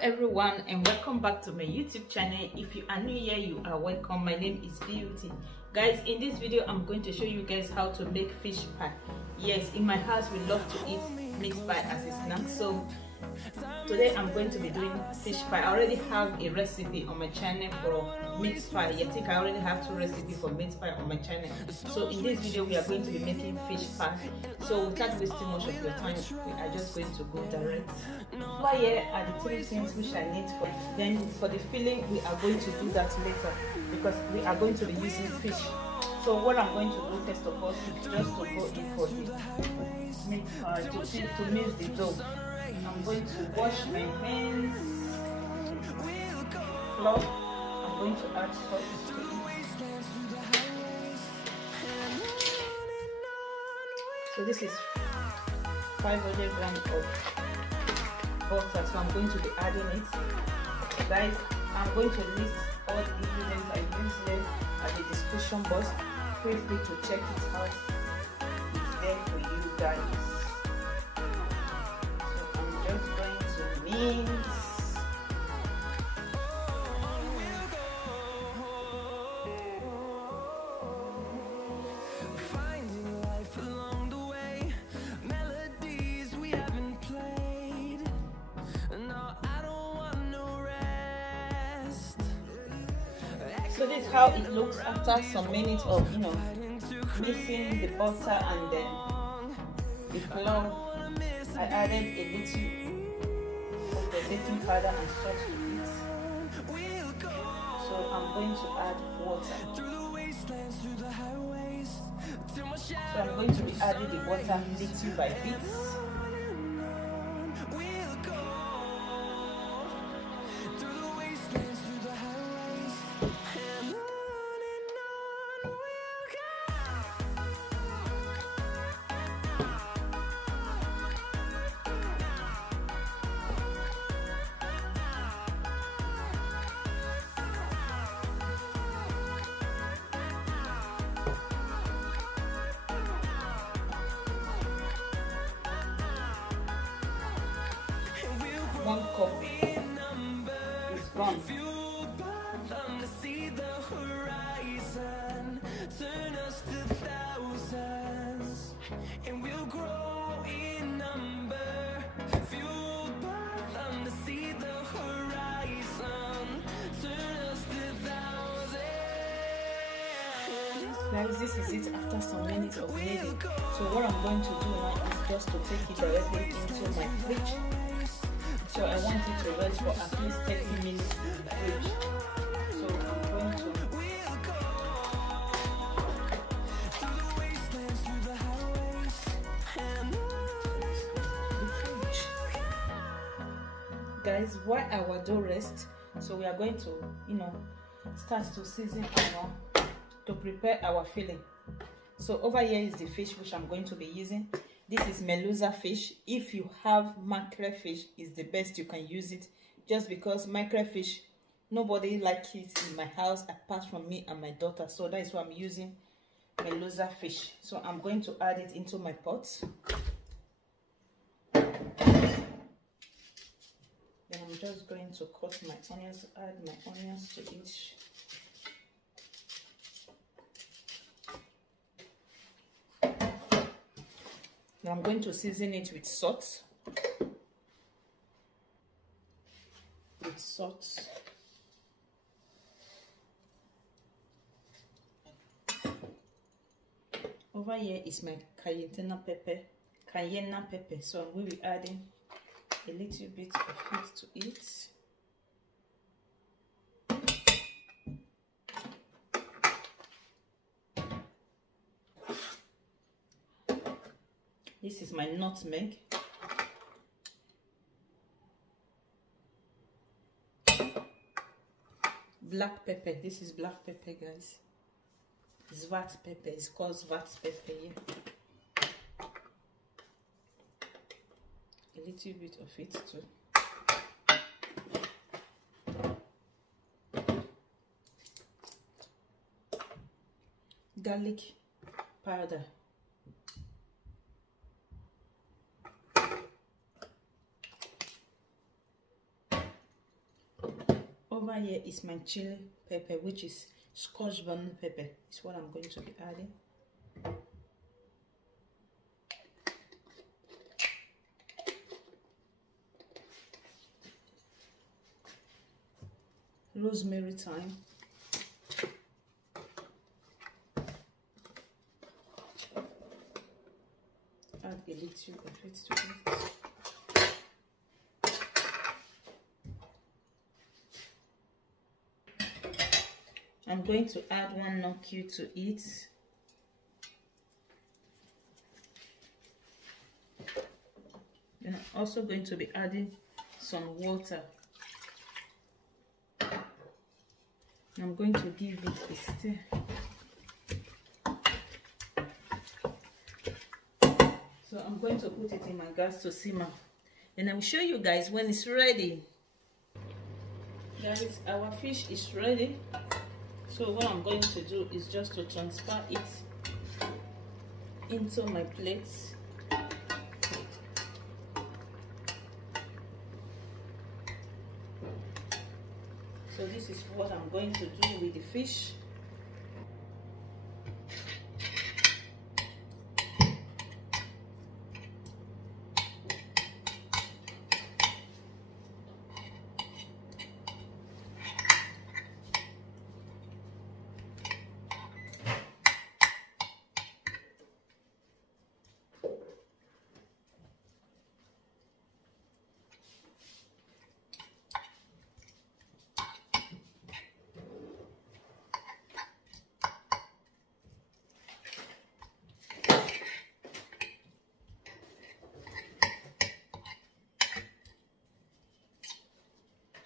everyone, and welcome back to my YouTube channel. If you are new here, you are welcome. My name is Beauty. Guys, in this video I'm going to show you guys how to make fish pie. Yes, in my house we love to eat mixed pie as a snack, so today I'm going to be doing fish pie. I already have a recipe on my channel for mixed pie. I think I already have 2 recipes for mixed pie on my channel. So in this video we are going to be making fish pie. So without wasting much of your time, we are just going to go direct. Flour, here are the 3 things which I need for. Then for the filling, we are going to do that later because we are going to be using fish. So what I'm going to do first of all is just to go in for the to mix the dough. I'm going to wash my hands. Flour. I'm going to add salt to it. So this is 500 grams of butter. So I'm going to be adding it. Guys, I'm going to list all the ingredients I use there at the description box. Feel free to check it out. It's there for you guys. Mix. Finding life along the way, melodies we haven't played. No, I don't want no rest. So this is how it looks after some minutes of mixing the butter and then the flour. I added a little baking powder and salt to it. So I'm going to add water. So I'm going to be adding the water little by bit. One cup is gone. Turn us to thousands, and we'll grow in number. Fueled by them to see the horizon. Turn us to thousands. Guys, this is it after some minutes of kneading. So what I'm going to do now is just to take it directly into my fridge. So I want it to rest for at least 30 minutes in the fridge. So I'm going to the fridge. Guys, while our dough rests, so we are going to start to season to prepare our filling. So over here is the fish which I'm going to be using. This is meluza fish. If you have mackerel fish, is the best you can use it. Just because mackerel fish, nobody likes it in my house apart from me and my daughter. So that is why I'm using meluza fish. So I'm going to add it into my pot. Then I'm just going to cut my onions, add my onions to each. Now I'm going to season it with salt. Over here is my cayena pepper. So I will be adding a little bit of it to it. This is my nutmeg. Black pepper. This is black pepper, guys. Zvat pepper. It's called Zvat pepper here. A little bit of it too. Garlic powder. over here is my chili pepper, which is scotch bonnet pepper. It's what I'm going to be adding. Rosemary thyme. Add a little of it to it. I'm going to add 1 norr cube to it. Then I'm also going to be adding some water. I'm going to give it a stir. So I'm going to put it in my gas to simmer. And I will show you guys when it's ready. Guys, our fish is ready. So what I'm going to do is just to transfer it into my plate. So this is what I'm going to do with the fish.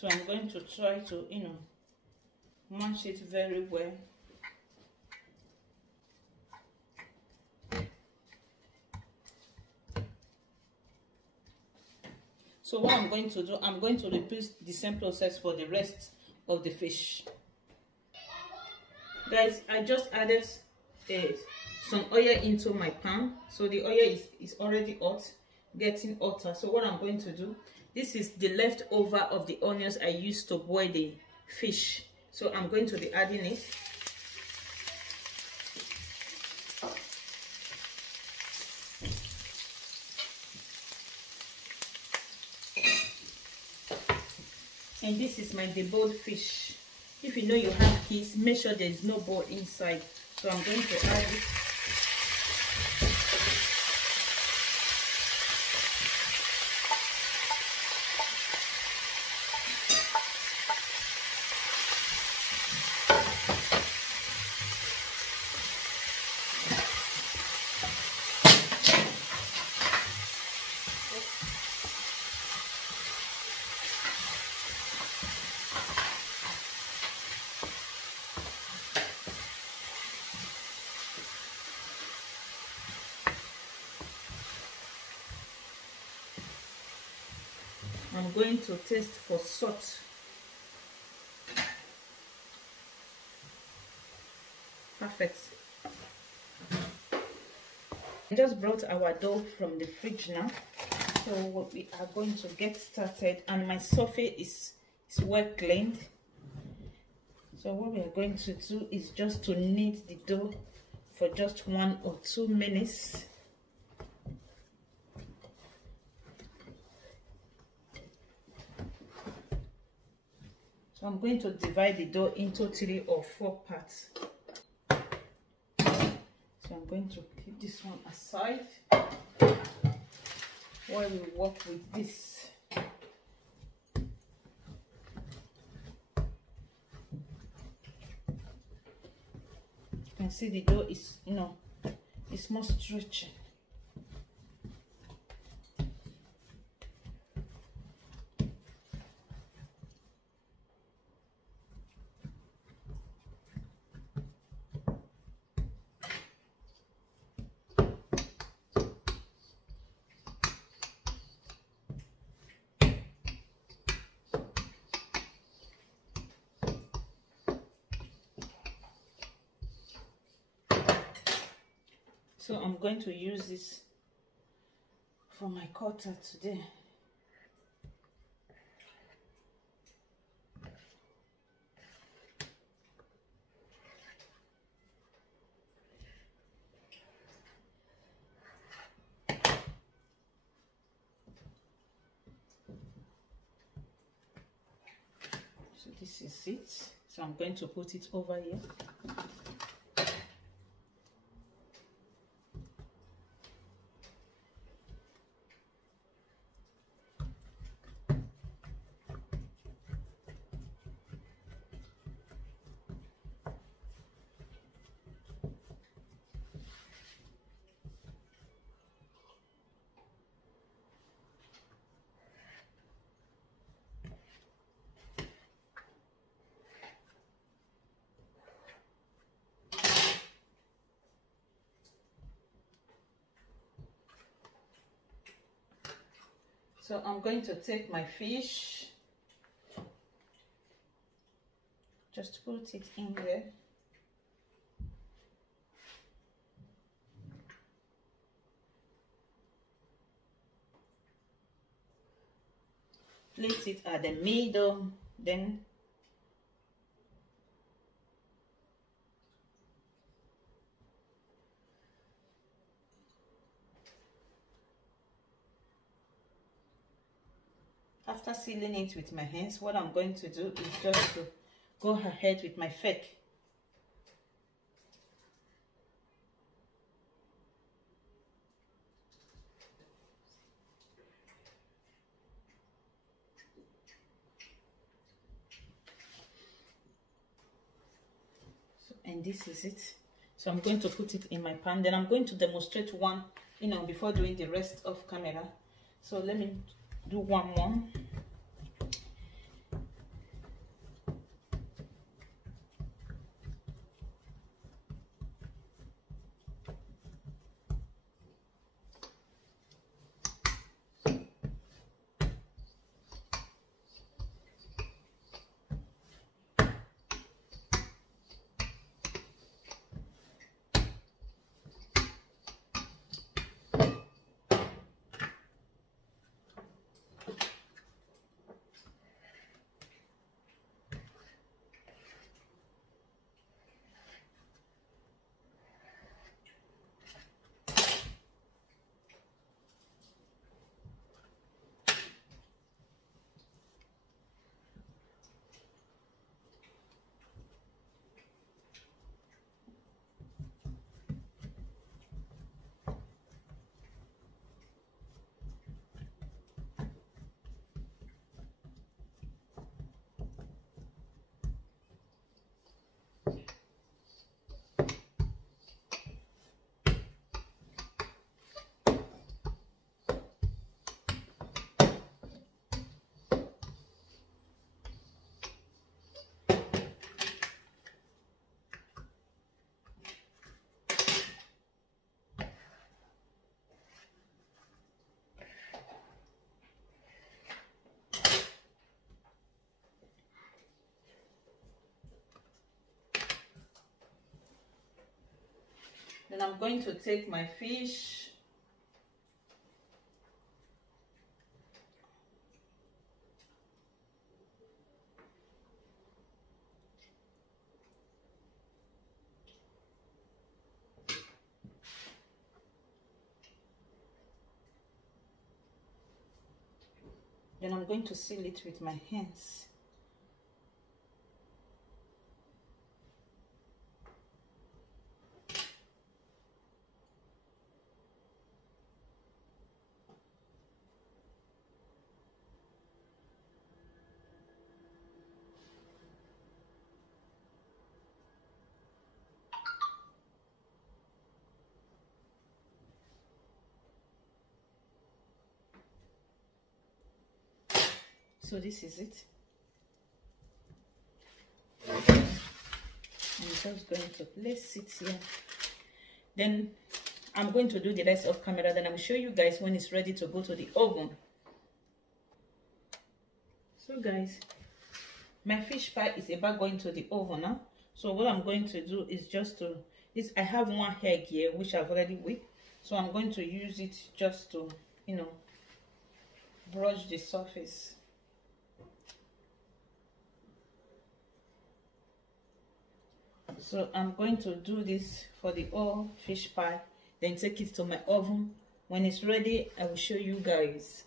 So I'm going to try to, mash it very well. So what I'm going to do, I'm going to repeat the same process for the rest of the fish. Guys, I just added some oil into my pan. So the oil is already hot, getting hotter. So what I'm going to do, this is the leftover of the onions I used to boil the fish. So I'm going to be adding it. And this is my deboiled fish. If you know you have kids, make sure there is no bone inside. So I'm going to add it. I'm going to taste for salt. Perfect. I just brought our dough from the fridge now. So we are going to get started, and my surface is well cleaned. So what we are going to do is just to knead the dough for just 1 or 2 minutes. So I'm going to divide the dough into 3 or 4 parts. So I'm going to keep this one aside while we work with this. You can see the dough is, it's more stretchy. So I'm going to use this for my cutter today. This is it. So I'm going to put it over here. So I'm going to take my fish, just put it in there. Place it at the middle, then after sealing it with my hands, what I'm going to do is just to go ahead with my fork. So, and this is it. So I'm going to put it in my pan. Then I'm going to demonstrate one, before doing the rest of camera. So let me do one more. Then I'm going to take my fish, then I'm going to seal it with my hands. So this is it. I'm just going to place it here. Then I'm going to do the rest of camera. Then I'll show you guys when it's ready to go to the oven. So guys, my fish pie is about going to the oven now. So what I'm going to do is just to I have one egg here which I've already whipped. So I'm going to use it just to brush the surface. So I'm going to do this for the whole fish pie, then take it to my oven. When it's ready, I will show you guys.